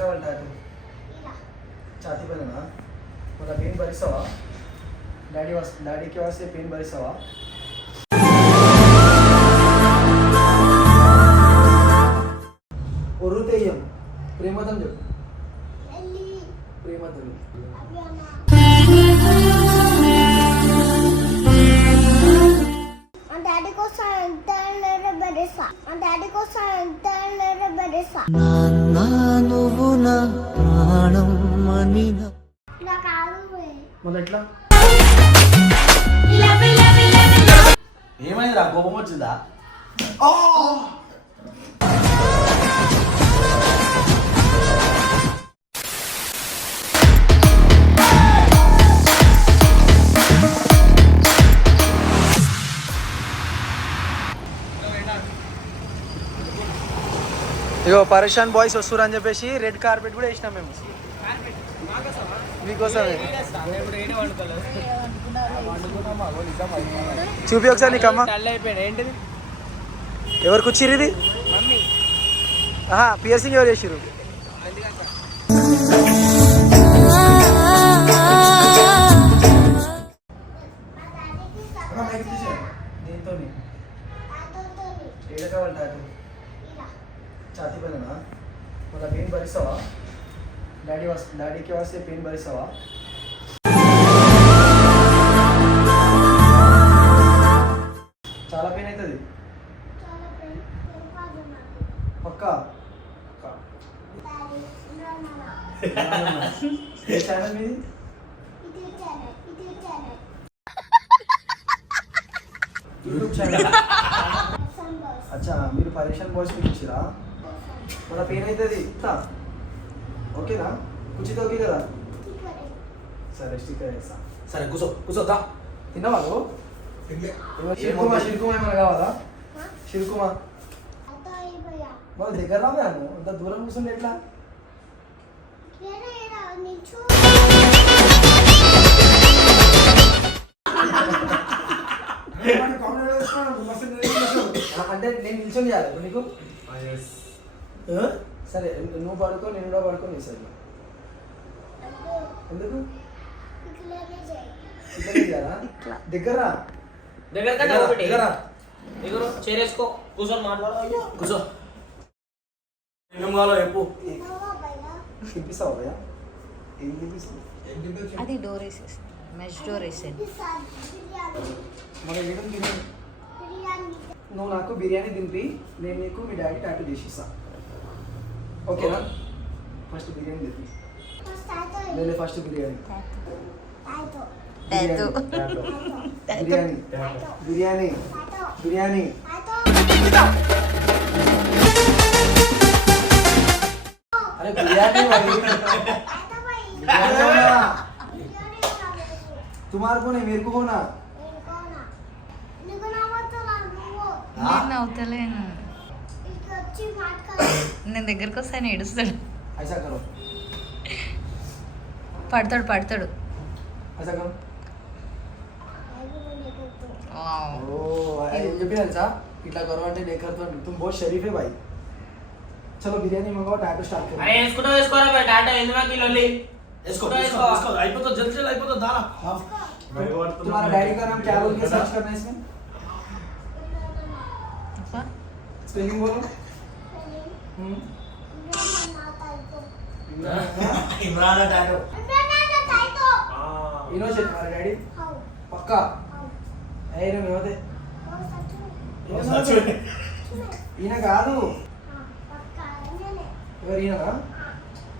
కావాలి టాటూ ఛాతీ పైన మన పెయిన్ భరిస్తావా డాడీకి వస్తే పెయిన్ భరిస్తావా ఒర్రుతేయం ప్రేమతం చెప్పు ప్రేమతం నువ్వు నా ప్రాణం అని మళ్ళీ ఎట్లా ఏమైందిరా కోపం వచ్చిందా ఇగో పరేషాన్ బాయ్స్ వస్తున్నారు అని చెప్పేసి రెడ్ కార్పెట్ కూడా వేసినాం మేము మీకోసమే చూపి ఒకసారి నీకమ్మ ఏంటిది ఎవరు కూర్చిరు ఇది పియర్సింగ్ ఎవరు చేసిరు దీంతో ఏడ కావాలి టాటూ ఛాతీ పైన మళ్ళీ పెయిన్ భరిస్తావా డాడీకి వస్తే పెయిన్ భరిస్తావా చాలా పెయిన్ అవుతుంది పక్కా ఏ ఛానల్ మీది యూట్యూబ్ ఛానల్ అచ్చా మీరు పరేషాన్ బాయ్స్ పిలిచిరా మన పెయిన్ అవుతుంది ఓకేనా కూర్చుంది ఓకే కదా సరే స్టిక్కర్ వేస్తా సరే కూర్చోద్దా తిన్నావా నువ్వు షిరుకుమా ఏమైనా కావాలా షిరుకుమా వాళ్ళ దగ్గర రాను అంత దూరం కూర్చుంటే ఎట్లా అంటే నేను నిల్చొని చేయాలి నీకు సరే నువ్వు పడుకో నేను కూడా పడుకోని సరే ఎందుకు దగ్గర చేరేసుకో కూర్చొని మాట్లాడు కూర్చో ఏం కావాలో చెప్పు తిప్పిస్తావా భయ్యా ఏం తిప్పిస్తావు అది డోర్ వేసేసి మెష్ డోర్ వేసేది మన ఏడం తిన్నాను నువ్వు నాకు బిర్యానీ దింపి నేను నీకు మీ డాడీ టాటూ చేసిస్తా ఓకేనా ఫస్ట్ బిర్యానీ దింపి లేదు ఫస్ట్ బిర్యానీ బిర్యానీ బిర్యానీ బిర్యానీ అరే బిర్యానీ तुम्हारे को नहीं मेरे को होना నేను అవుతలేను నేను దగ్గరకు వస్తాను ఏడుస్తాడు ऐसा करो పడతాడు ऐसा करो వావ్. ये भी अच्छा इतना करो అంటే नहीं करता तुम बहुत शरीफ है भाई चलो बिरयानी मंगाओ टाटू स्टार्ट करो अरे వేసుకోరా బే టాటా ఎందుకు కిలోలి इसको అయిపోతా జల్దీ అయిపోతా దారా हाँ तुम्हारा डैडी का नाम क्या बोल के सर्च करना है इसमें అబ్బా. स्पेलिंग बोलो ఇమ్రాన్ టాటో इनोसेंट हमारा डैडी पक्का ఏ నేను ఏమతే ఈయన కాదు ఎవరు ఈయనరా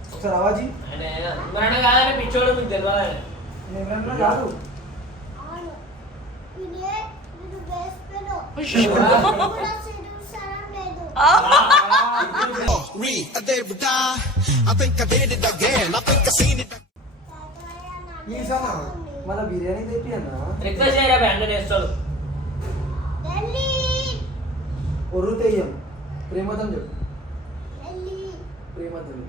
ఒకసారి ఆవాజీ ఇమ్రాన్ కాదని పిచ్చోడు మీకు తెలియదా నేను కాదు మన బిర్యానీ తెప్పి అన్న రిక్వెస్ట్ చేయరా బే అన్న చేస్తాడు ఒర్రుతేయం ప్రేమతం చెప్పు ప్రేమతం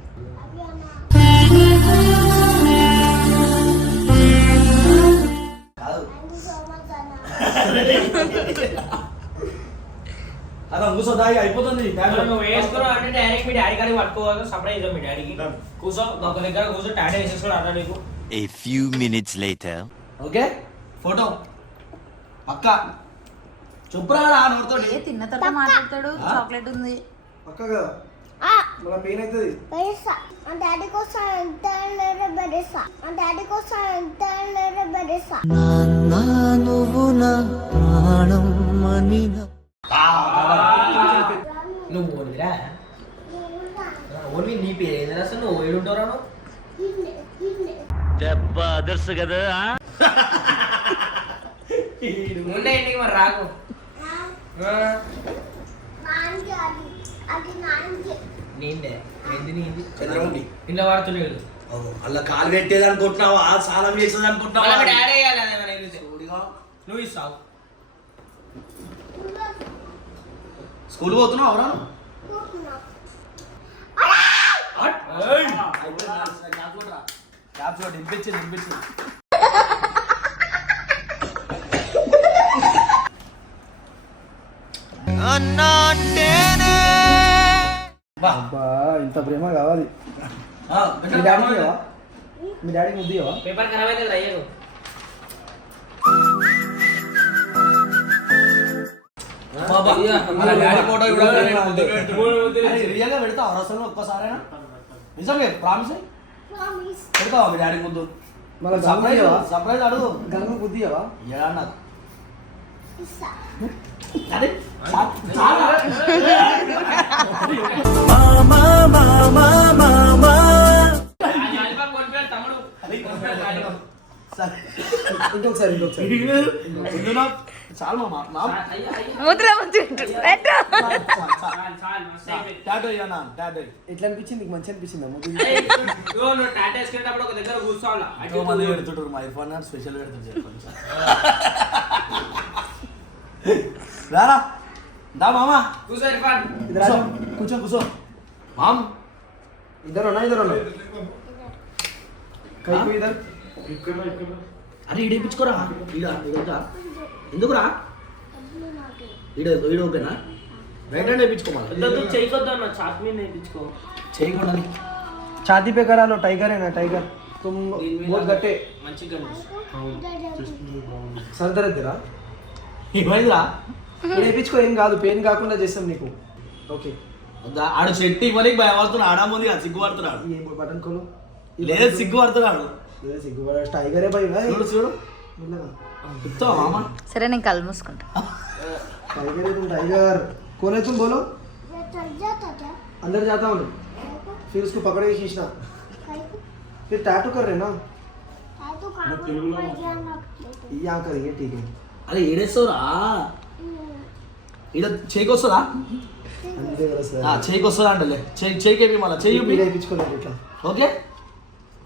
కాదు అలా కూర్చోదా అయిపోతుంది నువ్వు వేసుకో అంటే డైరెక్ట్ మీ డాడీ గారికి పట్టుకోవాలి సర్ప్రైజ్ మీ డాడీకి కూర్చో ఒక దగ్గర కూర్చో టాటా వేసేసుకోడు అన్న నీకు. A few minutes later. Okay photo పక్క చెప్పురా నోటితో ఏ తిన్న తర్వాత మాట్లాడతాడు. చాక్లెట్ ఉంది. పక్క కదా మన పెయిన్ అవుతుంది. బెరిసా మా డాడీ కోసం ఎంత లేరు బెరిసా మా డాడీ కోసం ఎంత లేరు బెరిసా నాన్న నువ్వు నా ప్రాణం అని నువ్వు ఓడిరా ఓడి నీ పేరు ఏంది అసలు నువ్వు ఓడి ఉంటారా దెబ్బ అదర్సు కదా. ఉండే ఇంటికి మరి రాకు. నాంగి అది అది నాంగి నీందే ఏంది నీంది చంద్రముఖి ఇంట్లో వాడుతున్నాడు అలా కాలు పెట్టేది అనుకుంటున్నావా సాలం చేసేది అనుకుంటున్నావా డాడీ వేయాలి అదే మన ఇల్లు. నువ్వు ఇస్తావు స్కూల్ పోతున్నావు ఎవరా కూర్చున్నా దింపించింది అబ్బా ఇంత ప్రేమ కావాలి. మీ డాడీకి ఇవ్వవా? మీ డాడీకి ముద్దు ఇవ్వవా? పేపర్ ఖరాబ్ అయితే అయ్యారు రియల్గా పెడతావు అసలు ఒక్కసారైనా నిజంగా ప్రామిస్ ప్రామిస్ పెడతావా మీ డాడీ ముందు మళ్ళీ సర్ప్రైజ్ సర్ప్రైజ్ అడుగు గంగు బుద్ధి ఇవ్వవా? ఎలా నాకు ఇస్తా అరే మామా మామా మామా తమ్ముడు ఇంకొకసారి చాలు మామ ముద్ర పెట్టు. టాటో ఇయ్యనా టాటో ఎట్లా అనిపించింది? నీకు మంచి అనిపించిందా ముద్దు? నువ్వు టాటా వేసుకునేటప్పుడు ఒక దగ్గర కూర్చోవాలా ఎంతో మంది పెడుతుంటారు మా ఐఫోన్ స్పెషల్ పెడుతుంది రారా దా మామా కూర్చో ఇర్ఫాన్ ఇది రాజు. కూర్చో కూర్చో మామ్ ఇద్దరు కైపు ఇద్దరు. అరే ఈడేపించుకోరా ఈడ ఎందుకురా ఈడ ఓకేనా రైట్ హ్యాండ్ వేయించుకోమా చేయకొద్దు అన్న చాట్ మీద నేర్పించుకో చేయకుండా छाती पे करा लो टाइगर है ना टाइगर तुम बहुत गट्टे మంచిగా सर दर्द तेरा ఏమైందిరా వేయించుకో ఏం కాదు పెయిన్ కాకుండా చేస్తాం నీకు ఓకే ఆడు చెట్టు ఇవ్వడానికి భయపడుతున్నాడు ఆడా ముందు సిగ్గుపడుతున్నాడు ये बटन खोलो లేదు సిగ్గుపడుతున్నాడు ये सिग्गुबड़ा टाइगर है भाई ना చూడు చూడు చెప్తావా మామ సరే నేను కళ్ళు మూసుకుంటా. टाइगर है तुम टाइगर कौन है तुम बोलो ये चल जाता क्या अंदर जाता हूँ फिर उसको पकड़ के खींचना फिर टैटू कर रहे ना आई तो काम पर ध्यान रख यहाँ करेंगे ठीक है అరే ఏడేస్తావురా ఈడ చేయికి వస్తుందా अंदर करो सर చేయికి వస్తుందా అంటలే చేయికి మళ్ళీ చెయ్యి पीड़े पिचकोले इट्ला ఓకే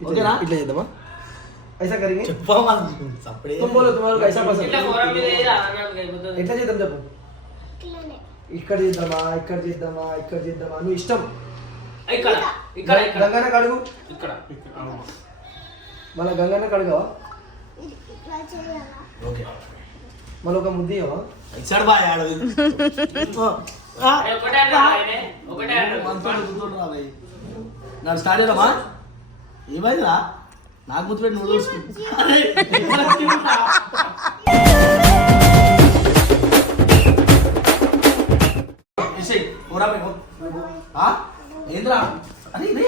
ఓకేనా इट्ला చేద్దామా ऐसा करेंगे చెప్పవా तुम बोलो तुम्हारा कैसा पसंद ఇట్లా ఫోరం మీద ఏరా అన్నది అయిపోతుంది ఎట్లా చేద్దాం చెప్పు इतने ఇక్కడ చేద్దామా ఇక్కడ చేద్దామా ఇక్కడ చేద్దామా నువ్వు ఇష్టం ఇక్కడ ఇక్కడ ఇక్కడ గంగన్న కడుగు ఇక్కడ మళ్ళీ గంగన్న కడుగవా इतना चाहिए ఓకే మళ్ళీ ఒక ముద్ది ఇవ్వవా ఇచ్చాడు బాయ్ ఆడది అరే ఒకటే అన్నాడు ఒకటే అన్నాడు నాకు స్టార్ట్ చేద్దామా ఏమైందిరా నాకు ముద్దు పెట్టి నువ్వు చూసుకుంటా ఏంద్రా అరే ఇదే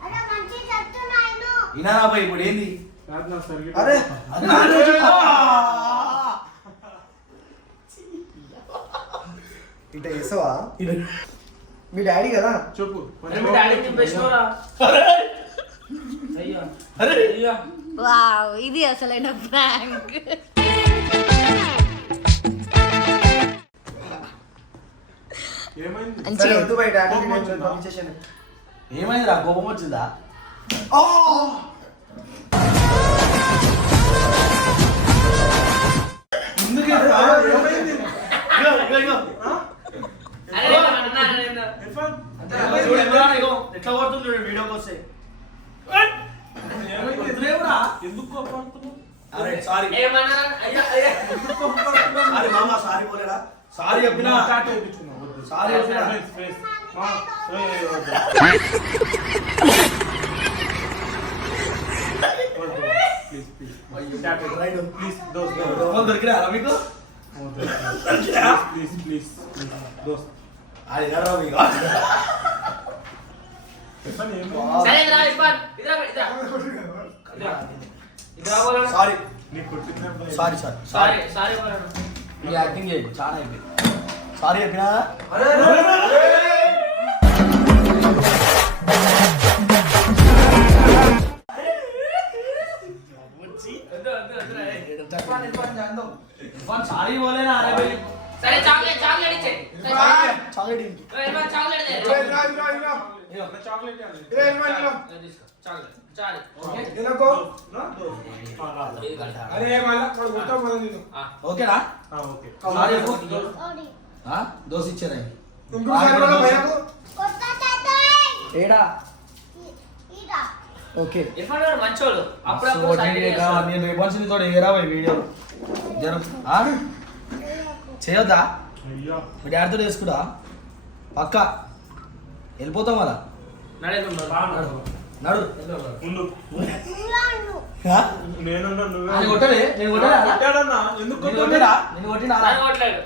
अरे मंची चलतो नाही नो ఇనారా బాయ్ ఇప్పుడు ఏంది అరే ఇట్లా చేస్తావా మీ డాడీ కదా చెప్పు అరే మీ డాడీ తిప్పేసినోరా అయ్యో అరే అయ్యో వావ్ ఇది అసలైన ప్రాంక్. సరే వద్దు బయట డాడీ పంపించేసాను ఏమైందిరా కోపం వచ్చిందా అరే అన్న అన్న ఎట్లా పడుతుంది వీడియోకి వస్తే ఎందుకు కోపడుతున్నావు अरे सॉरी ఏమన్నారా అయ్యా అయ్యా अरे मामा सॉरी बोलेरा सॉरी अपना सॉरी अपना ప్లీజ్ దోస్త్ रोहन दొరికిరా మీకు ప్లీజ్ దోస్త్ అది ఎర్ర మీకు సరే ఇద్రా ఇస్మాన్ ఇద్రా ఇద్రా బోలనా సారీ నీకు కొట్టిన సారీ సారీ సారీ బోలనా మీ యాక్టింగ్ చేయకు చాలా అయిపోయింది సారీ చెప్పినా సారీ बोले ना अरे भाई సరే చాక్లెట్ చాక్లెట్ ఇచ్చే చాక్లెట్ ఇస్మాన్ చాక్లెట్ దే చాక్లెట్ తీసుకో చాక్లెట్ చాలు ఓకేనా ఓకే సారీ ఓడి దోశ ఇచ్చేదా కొత్త తాతయ్ ఏడా ఈరా ఓకే ఇర్ఫాన్ గారు మంచోడు అప్పుడప్పుడు సైడ్ నేను రేపొచ్చింది తోడు ఏరా వీడియో జరం చేయొద్దా అయ్యో మీ డాడీతో వేసుకురా పక్క వెళ్ళిపోతాం అలా నడేను నడు ముందు నువ్వు ఆ? నేను నువ్వే అని కొట్టలే నేను కొట్టలే అలా? కొట్టాడన్నా ఎందుకు నేను కొట్టాడు? కొట్టినా నేను కొట్టినా అలా? నన్ను కొట్టలేడు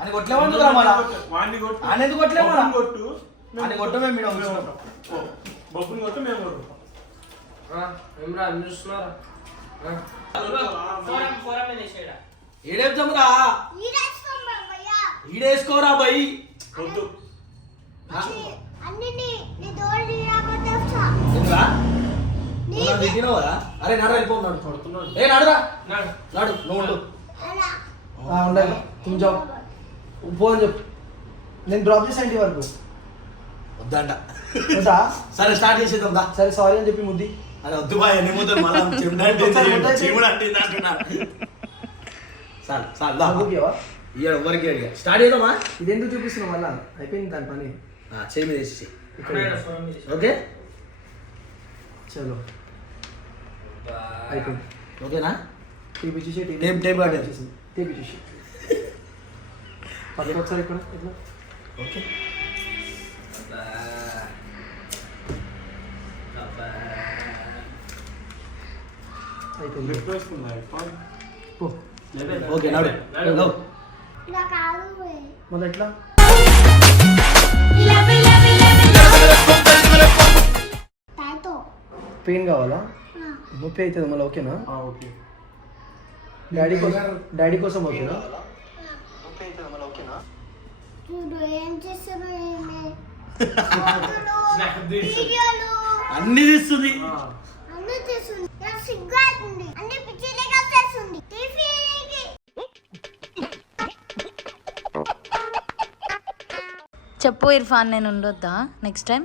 అని కొట్టలేమనుకురా మళ్ళా వాడిని కొట్టు ఆయన ఎందుకు కొట్టలేము మళ్ళా? బొబ్బుని కొట్టు అని కొట్టమే మీరు బొబ్బుని కొట్టు మేము కొట్టు ఏమ్రా చూస్తున్నారా ఫోరం మీద వేసేయడా ఈడేపుతామురా ఈరేస్తాం భయ్యా ఈడేసుకోరా బై వద్దు అన్ని నీ దోడి రాకపోతే వస్తా ఎందుకా నువ్వు నన్ను తిట్టినావు కదా అరే నడు వెళ్ళిపోతున్నాడు కొడుతున్నాడు ఏ నడురా నడు నడు నువ్వు ఉండు అలా ఉండాలి तुम जाओ ఫోన్ చెప్పు నేను డ్రాప్ చేసా ఇంటి వరకు వద్దంట వద్దా సరే స్టార్ట్ చేసేద్దాం దా సరే సారీ అని చెప్పి ముద్ది అరే వద్దు బాయ్ ఎన్ని ముద్దలు మళ్ళా చెముడు అంటే అంటున్నా సార్ సార్ దా ముగ్గుకేవా ఇయ్య ఎవరికి అడిగా స్టార్ట్ చేద్దామా ఇదెందుకు చూపిస్తున్నావు మళ్ళా అయిపోయింది దాని పని చేయి మీద వేసి ఇక్కడ ఫోరం మీద ఓకే చలో అయిపోయింది ఓకేనా టీపీ చూసి టేప్ కట్టే. టీపీ చూసి పక్కన ఒకసారి ఇక్కడ ఇట్లా ఓకే అయిపోయింది పెట్టేసుకున్నా ఫోన్ పో ఓకే నడు నడు ఇలా కాదు భయ్. మళ్ళీ ఎట్లా తాతో పెయిన్ కావాలా నొప్పి అవుతుంది మళ్ళీ ఓకేనా ఓకే డాడీ కోసం ఓకేనా చూడు ఏం చేస్తారు ఏమే నాకు తెలుసు. వీడియోలు అన్ని తీస్తుంది అన్ని చేస్తుంది నాకు సిగ్గు అవుతుంది అన్ని పిచ్చిలే వచ్చేస్తుంది టీవీకి చెప్పు ఇర్ఫాన్ నేను ఉండొద్దా నెక్స్ట్ టైం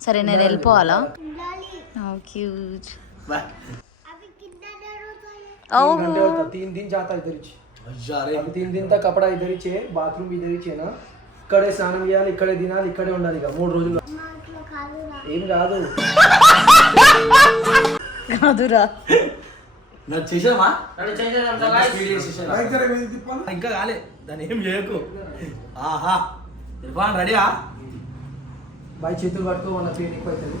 సరే నేను వెళ్ళిపోవాలా ఉండాలి క్యూట్ బా. అవి కింద జరుగుతాయి ఓ 3 घंटे होता 3 दिन जाता इधर ही అయ్యా రే. అవి 3 दिन तक कपड़ा इधर ही బాత్రూమ్ ఇద్దరు ఇచ్చేనా ఇక్కడే స్నానం చేయాలి ఇక్కడే తినాలి ఇక్కడే ఉండాలి ఇక 3 రోజులు మా ఇంట్లో కాదురా ఏం కాదు కాదురా నాకు చేసామా నన్ను చేసేదంతా guys. ఇంకా కాలే దాన్ని ఏం చేయకు ఆహా ఇర్ఫాన్ రెడీయా బాయ్ చేతులు పట్టుకో మన పెయిన్ ఎక్కువ అవుతుంది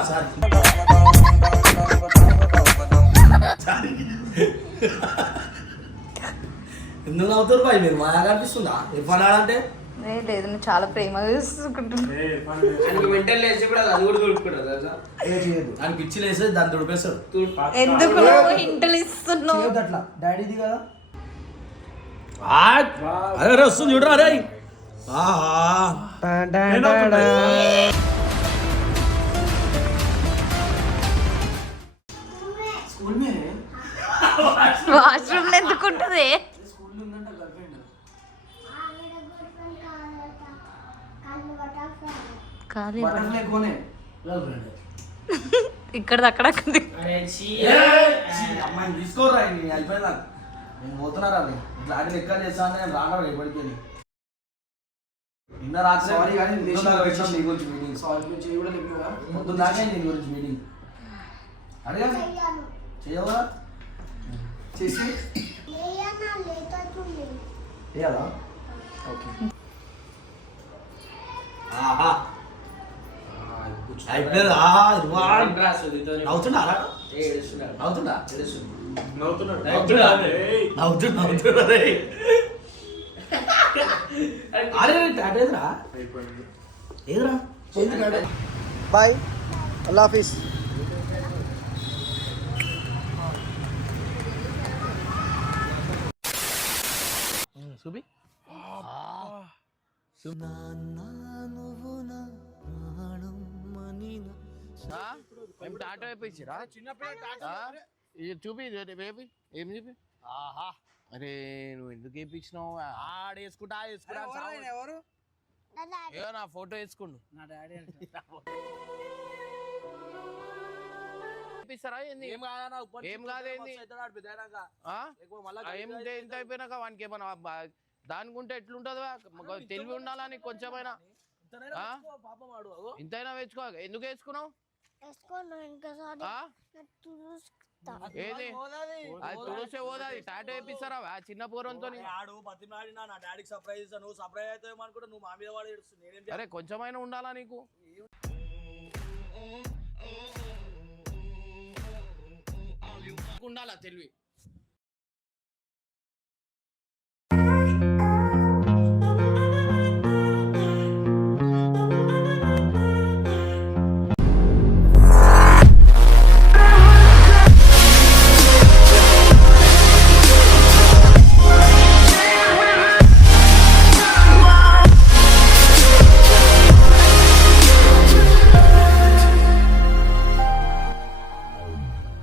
సారీ సారీ ఎందుకు అవుతారు బాయ్ మీరు మాయా కనిపిస్తుందా ఇర్ఫాన్ ఆడంటే లేదు నువ్వు చాలా ప్రేమగా చూసుకుంటున్నా ఆయనకి మెంటల్ లేచి కూడా అది కూడా దొరుకుతుంటుంది తెలుసా ఏ చేయదు దాని పిచ్చి లేస్తే దాన్ని తుడిపేస్తాడు ఎందుకు నువ్వు హింటలు ఇస్తున్నావు చేయొద్దు అట్లా డాడీది కదా అరే అరే వస్తుంది చూడరా అరే స్కూల్ మే వాష్రూమ్ ఎందుకుంటుంది స్కూల్ ఉందంట గర్ల్ ఫ్రెండ్ ఆవిడ గుర్తుని కాదట కళ్ళు పట్టాలి కాదు బటర్ఫ్లై కోనే ఇక్కడ అక్కడ అరే చీ. అమ్మాయిని తీసుకోరా అయిపోయిందా నేను పోతున్నారా ఇట్లా ఆడి లెక్క చేస్తాను నేను రాను ఎప్పటికీ నిన్న రాత్రి Sorry కానీ నీ గురించి మీటింగ్ సారీ గురించి కూడా చెప్పినవా పొద్దున్న దాకా నీ గురించి మీటింగ్ అడిగా చెయ్యాను చేయవా చేసి లేయన్నా లేతుంది వేయాలా ఓకే ఆహా అయిపోయారు అవుతుండా అవుతుండా నవ్వుతున్నాడు నవ్వుతున్నా అరే టాటా ఎదురా అయిపోయింది ఏదిరా బాయ్ అల్లా హాఫీస్ చూపి మేము టాటా వేయించిరా ఇది చూపి బేబీ ఏం చూపి ఆహా అరే నువ్వు ఎందుకు వేయించినావు ఆడేసుకుంటా ఎవరు ఏదో నా ఫోటో వేసుకుండు నా డాడీ వేపిస్తారా ఏంది ఏం కాదేంది ఏం ఎంత అయిపోయినాక వానికి ఏమన్నా దానికుంటే ఎట్లుంటది తెలివి ఉండాలని కొంచెమైనా ఇంతైనా వేసుకో ఎందుకు వేసుకున్నావు వేసుకోను ఇంకోసారి ఏది అది తులసే పోదాది టాటో వేపిస్తారా ఆ చిన్న పూర్వంతో ఆడు బతిమాడినా నా డాడీకి సర్ప్రైజ్ ఇస్తా నువ్వు సర్ప్రైజ్ అవుతావు అనుకుంటా నువ్వు మా మీద వాడు ఏడుస్తుంది నేనేం అరే కొంచెమైనా ఉండాలా నీకు ఉండాలా తెలివి